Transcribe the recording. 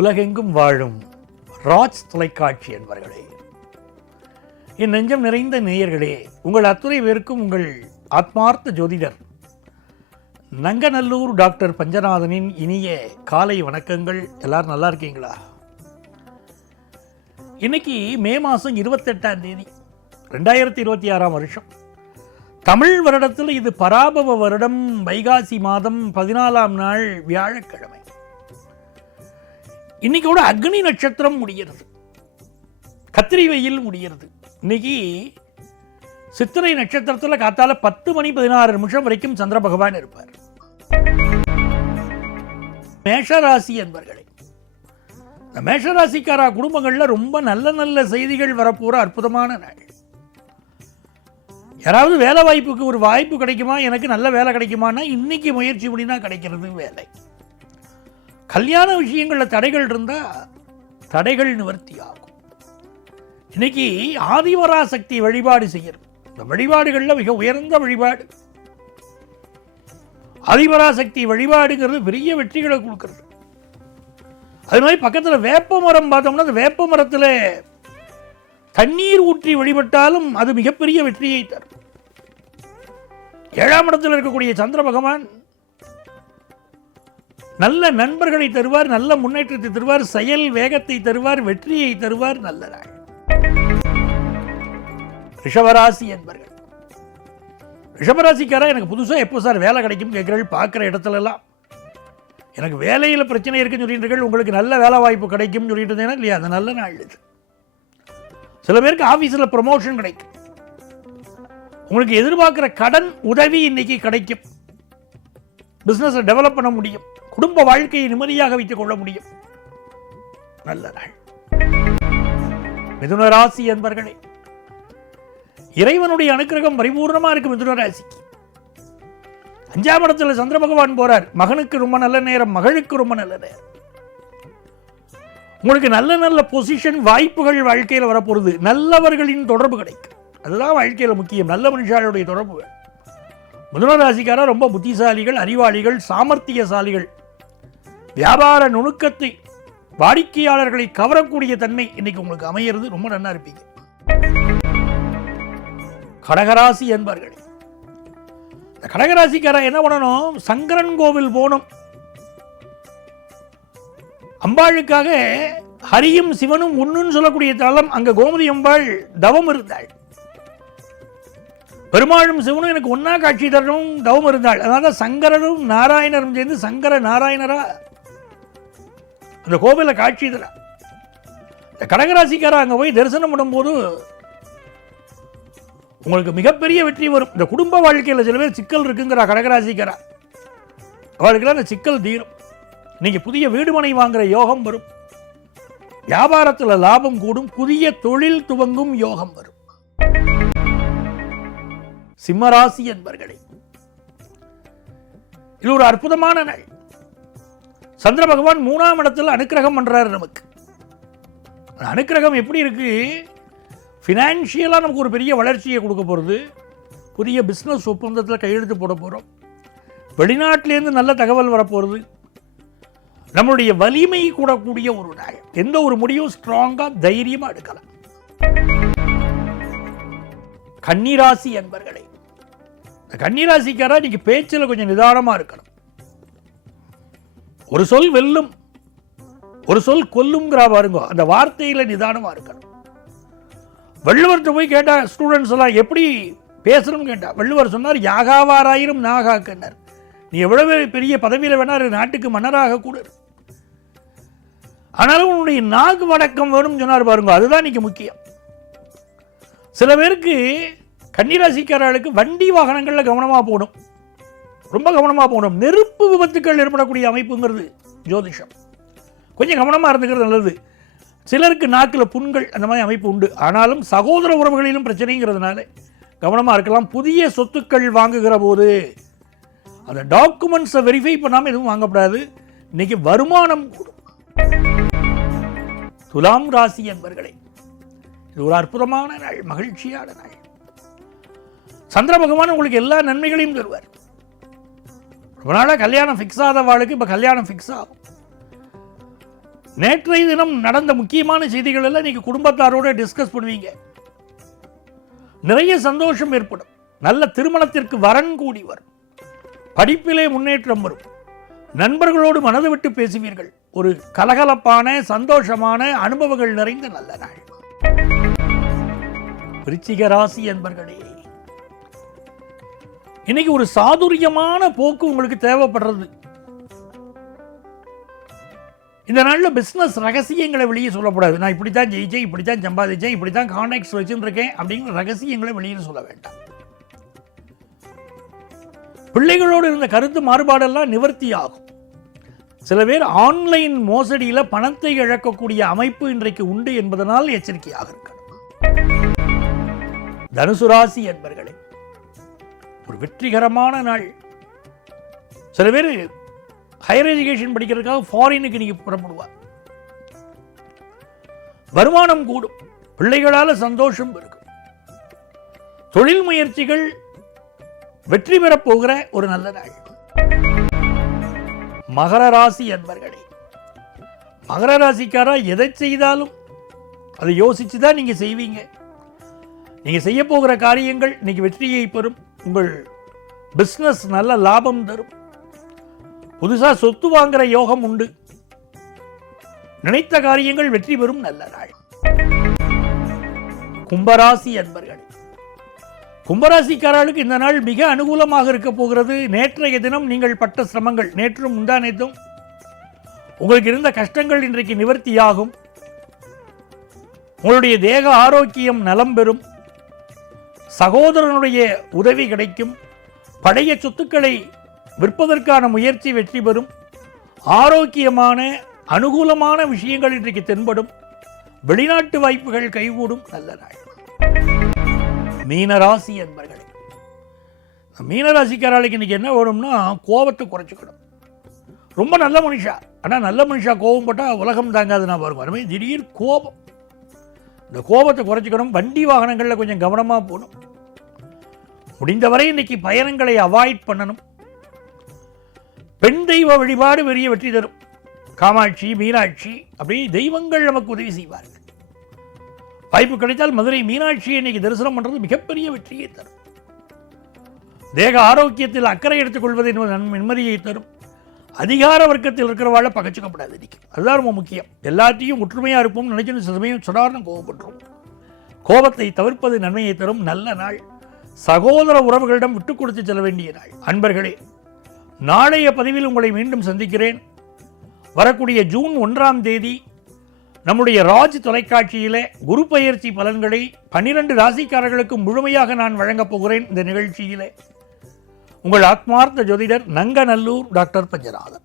உலகெங்கும் வாழும் ராஜ் தொலைக்காட்சி என்பவர்களே, என் நெஞ்சம் நிறைந்த நேயர்களே, உங்கள் அத்துணை பேருக்கும் உங்கள் ஆத்மார்த்த ஜோதிடர் நங்கநல்லூர் டாக்டர் பஞ்சநாதனின் இனிய காலை வணக்கங்கள். எல்லாரும் நல்லா இருக்கீங்களா? இன்னைக்கு மே மாதம் 28ஆம் தேதி 2026 வருஷம். தமிழ் வருடத்தில் இது பராபவ வருடம், வைகாசி மாதம் 14ஆம் நாள் வியாழக்கிழமை. இன்னைக்கு கூட அக்னி நட்சத்திரம் முடிகிறது, கத்திரி வெயில் முடிகிறது. இன்னைக்கு சித்திரை நட்சத்திரத்தில் காத்தால 10 மணி 16 நிமிஷம் வரைக்கும் சந்திர பகவான் இருப்பார். மேஷராசி என்பர்களே, இந்த மேஷராசிக்காரா குடும்பங்கள்ல ரொம்ப நல்ல நல்ல செய்திகள் வரப்போற அற்புதமான நாள். யாராவது வேலை வாய்ப்புக்கு ஒரு வாய்ப்பு கிடைக்குமா, எனக்கு நல்ல வேலை கிடைக்குமானா இன்னைக்கு முயற்சி பண்ணினா கிடைக்கிறது வேலை. கல்யாண விஷயங்களில் தடைகள் இருந்தால் தடைகள் நிவர்த்தி ஆகும். இன்னைக்கு ஆதிபராசக்தி வழிபாடு செய்யறது. இந்த வழிபாடுகளில் மிக உயர்ந்த வழிபாடு ஆதிபராசக்தி வழிபாடுங்கிறது பெரிய வெற்றிகளை கொடுக்கிறது. அது மாதிரி பக்கத்தில் வேப்ப மரம் பார்த்தோம்னா அந்த வேப்ப மரத்தில் தண்ணீர் ஊற்றி வழிபட்டாலும் அது மிகப்பெரிய வெற்றியை தரும். 7ஆம் இடத்தில் இருக்கக்கூடிய சந்திர பகவான் நல்ல நண்பர்களை தருவார், நல்ல முன்னேற்றத்தை தருவார், செயல் வேகத்தை தருவார், வெற்றியை தருவார். நல்ல நாள். ரிஷபராசி என்பர்கள், ரிஷபராசிக்காரா எனக்கு புதுசாக எப்போ சார் வேலை கிடைக்கும் கேட்குறீர்கள். பார்க்குற இடத்துல எல்லாம் எனக்கு வேலையில் பிரச்சனை இருக்குன்னு சொல்லிட்டு உங்களுக்கு நல்ல வேலை வாய்ப்பு கிடைக்கும் சொல்லிட்டு இருந்தேன்னா இல்லையா, அது நல்ல நாள் இது. சில பேருக்கு ஆஃபீஸில் ப்ரமோஷன் கிடைக்கும், உங்களுக்கு எதிர்பார்க்குற கடன் உதவி இன்னைக்கு கிடைக்கும், பிஸ்னஸை டெவலப் பண்ண முடியும், குடும்ப வாழ்க்கையை நிம்மதியாக வைத்துக் கொள்ள முடியும். நல்ல நாள். மிதுன ராசி என்பர்களே, இறைவனுடைய அனுக்கிரகம் பரிபூர்ணமா இருக்கு மிதுன ராசிக்கு. 5ஆம் இடத்துல சந்திர பகவான் போறார். மகனுக்கு ரொம்ப நல்ல நேரம், மகளுக்கு ரொம்ப நல்ல நேரம். உங்களுக்கு நல்ல நல்ல பொசிஷன் வாய்ப்புகள் வாழ்க்கையில் வரப்போறது. நல்லவர்களின் தொடர்பு கிடைக்கும், அதுதான் வாழ்க்கையில் முக்கியம். நல்ல மனுஷாளுடைய தொடர்புகள். மிதுன ராசிக்காரா ரொம்ப புத்திசாலிகள், அறிவாளிகள், சாமர்த்தியசாலிகள். வியாபார நுணுக்கத்தை, வாடிக்கையாளர்களை கவரக்கூடிய தன்மை இன்னைக்கு உங்களுக்கு அமையிறது. ரொம்ப நல்லா இருப்பீங்க. கடகராசி என்பர்களே, இந்த கடகராசிக்காரா என்ன பண்ணணும், சங்கரன் கோவில் போகணும். அம்பாளுக்காக ஹரியும் சிவனும் ஒன்றுன்னு சொல்லக்கூடிய தளம். அங்க கோமதி அம்பாள் தவம் இருந்தாள். பெருமாளும் சிவனும் எனக்கு ஒன்னா காட்சி தரணும் தவம் இருந்தாள். அதனால சங்கரனும் நாராயணரும் சேர்ந்து சங்கர நாராயணரா அந்த கோவில காட்சி தர. இந்த கடகராசிக்காரா அங்க போய் தரிசனம் பண்ணும்போது உங்களுக்கு மிகப்பெரிய வெற்றி வரும். இந்த குடும்ப வாழ்க்கையில் சில பேர் சிக்கல் இருக்குங்கிற கடகராசிக்காரா, அவளுக்கெல்லாம் அந்த சிக்கல் தீரும். இன்னைக்கு புதிய வீடு மனை வாங்குற யோகம் வரும், வியாபாரத்தில் லாபம் கூடும், புதிய தொழில் துவங்கும் யோகம் வரும். சிம்மராசி என்பர்களே, இது ஒரு அற்புதமான நாள். சந்திர பகவான் 3ஆம் இடத்துல அனுக்கிரகம் பண்றாரு நமக்கு. அனுக்கிரகம் எப்படி இருக்கு, ஃபினான்ஷியலாக நமக்கு ஒரு பெரிய வளர்ச்சியை கொடுக்க போகிறது. புதிய பிஸ்னஸ் ஒப்பந்தத்தில் கையெழுத்து போட போகிறோம். வெளிநாட்டிலேருந்து நல்ல தகவல் வரப்போகிறது. நம்மளுடைய வலிமை கூடக்கூடிய ஒரு நாள். எந்த ஒரு முடிவும் ஸ்ட்ராங்காக தைரியமாக எடுக்கலாம். கன்னிராசி என்பர்களே, கன்னிராசிக்காரா இன்னைக்கு பேச்சில் கொஞ்சம் நிதானமாக இருக்கணும். ஒரு சொல் வெல்லும், ஒரு சொல் கொல்லுங்கிறா பாருங்க, அந்த வார்த்தையில் நிதானமாக இருக்கணும். வள்ளுவர்கிட்ட போய் கேட்டா ஸ்டூடெண்ட்ஸ் எல்லாம் எப்படி பேசணும்னு கேட்டா வள்ளுவர் சொன்னார், யாகாவாராயிரும் நாகாக்கன்னார். நீ எவ்வளவு பெரிய பதவியில் வேணாரு, நாட்டுக்கு மன்னராக கூட, ஆனாலும் உன்னுடைய நாக்கு வடக்கம் வேணும்னு சொன்னார் பாருங்க, அதுதான் இன்னைக்கு முக்கியம். சில பேருக்கு கன்னிராசிக்காரர்களுக்கு வண்டி வாகனங்களில் கவனமாக போகணும், ரொம்ப கவனமாக போகணும். நெருப்பு விபத்துக்கள் ஏற்படக்கூடிய அமைப்புங்கிறது ஜோதிஷம், கொஞ்சம் கவனமாக இருந்துக்கிறது நல்லது. சிலருக்கு நாக்கில் புண்கள் அந்த மாதிரி அமைப்பு உண்டு, ஆனாலும் சகோதர உறவுகளிலும் பிரச்சனைங்கிறதுனால கவனமாக இருக்கலாம். புதிய சொத்துக்கள் வாங்குகிற போது அந்த டாக்குமெண்ட்ஸை வெரிஃபை பண்ணாமல் எதுவும் வாங்கப்படாது. இன்னைக்கு வருமானம் கூடும். துலாம் ராசி என்பர்களே, இது ஒரு அற்புதமான நாள், மகிழ்ச்சியான நாள். சந்திர பகவான் உங்களுக்கு எல்லா நன்மைகளையும் தருவார். ரொம்ப நாளாக கல்யாணம் ஃபிக்ஸ் ஆகாத வாழ்க்கை இப்போ கல்யாணம் ஃபிக்ஸ் ஆகும். நேற்றைய தினம் நடந்த முக்கியமான செய்திகள் எல்லாம் நீங்க குடும்பத்தாரோட டிஸ்கஸ் பண்ணுவீங்க. நிறைய சந்தோஷம் ஏற்படும். நல்ல திருமணத்திற்கு வரன் கூடி வரும். படிப்பிலே முன்னேற்றம் வரும். நண்பர்களோடு மனது விட்டு பேசுவீர்கள். ஒரு கலகலப்பான சந்தோஷமான அனுபவங்கள் நிறைந்த நல்ல நாள். விருச்சிக ராசி என்பர்களே, இன்னைக்கு ஒரு சாதுரியமான போக்கு உங்களுக்கு தேவைப்படுறது. இந்த நாளில் பிஸ்னஸ் ரகசியங்களை வெளியே சொல்லக்கூடாது. நான் இப்படித்தான் ஜெயிச்சேன், இப்படித்தான் சம்பாதிச்சேன், இப்படித்தான் கான்டாக்ட்ஸ் வச்சுருக்கேன் அப்படிங்கிற ரகசியங்களை வெளியே சொல்ல வேண்டாம். பிள்ளைகளோடு இருந்த கருத்து மாறுபாடெல்லாம் நிவர்த்தி ஆகும். சில பேர் ஆன்லைன் மோசடியில் பணத்தை இழக்கக்கூடிய அமைப்பு இன்றைக்கு உண்டு என்பதனால் எச்சரிக்கையாக இருக்கணும். தனுசு ராசி என்பர்களே, ஒரு வெற்றிகரமான நாள். சில பேர் ஹையர் எஜுகேஷன் படிக்கிறதுக்காக ஃபாரினுக்கு நீங்க புறப்படுவார். வருமானம் கூடும். பிள்ளைகளால் சந்தோஷம் இருக்கும். தொழில் முயற்சிகள் வெற்றி பெறப் போகிற ஒரு நல்ல நாள். மகர ராசி என்பர்களே, மகர ராசிக்காரா எதை செய்தாலும் அதை யோசிச்சுதான் நீங்க செய்வீங்க. நீங்க செய்ய போகிற காரியங்கள் இன்னைக்கு வெற்றியை பெறும். உங்கள் பிசினஸ் நல்ல லாபம் தரும். புதுசா சொத்து வாங்குற யோகம் உண்டு. நினைத்த காரியங்கள் வெற்றி பெறும் நல்ல நாள். கும்பராசி என்பர்களே, கும்பராசிக்காரர்களுக்கு இந்த நாள் மிக அனுகூலமாக இருக்க போகிறது. நேற்றைய தினம் நீங்கள் பட்ட சிரமங்கள், நேற்றும் முந்தானேத்தும் உங்களுக்கு இருந்த கஷ்டங்கள் இன்றைக்கு நிவர்த்தியாகும். உங்களுடைய தேக ஆரோக்கியம் நலம் பெறும். சகோதரனுடைய உதவி கிடைக்கும். பழைய சொத்துக்களை விற்பதற்கான முயற்சி வெற்றி பெறும். ஆரோக்கியமான அனுகூலமான விஷயங்கள் இன்றைக்கு தென்படும். வெளிநாட்டு வாய்ப்புகள் கைகூடும் நல்ல நாள். மீனராசி என்பர்களே, மீனராசிக்காரர்களுக்கு இன்னைக்கு என்ன வேணும்னா கோபத்தை குறைச்சிக்கணும். ரொம்ப நல்ல மனுஷா, ஆனால் நல்ல மனுஷா கோபம் போட்டால் உலகம் தாங்காதுன்னா பாருங்க. அதுமாதிரி திடீர் கோபம். இந்த கோபத்தை குறைச்சிக்கணும். வண்டி வாகனங்களில் கொஞ்சம் கவனமாக போகணும். முடிந்தவரை இன்னைக்கு பயணங்களை அவாய்ட் பண்ணணும். பெண் தெய்வ வழிபாடு பெரிய வெற்றி தரும். காமாட்சி, மீனாட்சி அப்படி தெய்வங்கள் நமக்கு உதவி செய்வார்கள். வாய்ப்பு கிடைத்தால் மதுரை மீனாட்சியை இன்னைக்கு தரிசனம் பண்றது மிகப்பெரிய வெற்றியை தரும். தேக ஆரோக்கியத்தில் அக்கறை எடுத்துக் கொள்வது நிம்மதியை தரும். அதிகார வர்க்கத்தில் இருக்கிறவாழ பகச்சுக்கப்படாது. இன்னைக்கு அதுதான் ரொம்ப முக்கியம். எல்லாத்தையும் ஒற்றுமையா இருப்போம் நினைச்சு சமயம் சுடாரணம் கோபப்படுறோம். கோபத்தை தவிர்ப்பது நன்மையை தரும் நல்ல நாள். சகோதர உறவுகளிடம் விட்டுக் கொடுத்து செல்ல வேண்டிய நாள். அன்பர்களே, நாளைய பதிவில் உங்களை மீண்டும் சந்திக்கிறேன். வரக்கூடிய ஜூன் 1ஆம் தேதி நம்முடைய ராஜ் தொலைக்காட்சியிலே குரு பயிற்சி பலன்களை 12 ராசிக்காரர்களுக்கு முழுமையாக நான் வழங்கப் போகிறேன். இந்த நிகழ்ச்சியிலே உங்கள் ஆத்மார்த்த ஜோதிடர் நங்கநல்லூர் டாக்டர் பஞ்சநாதன்.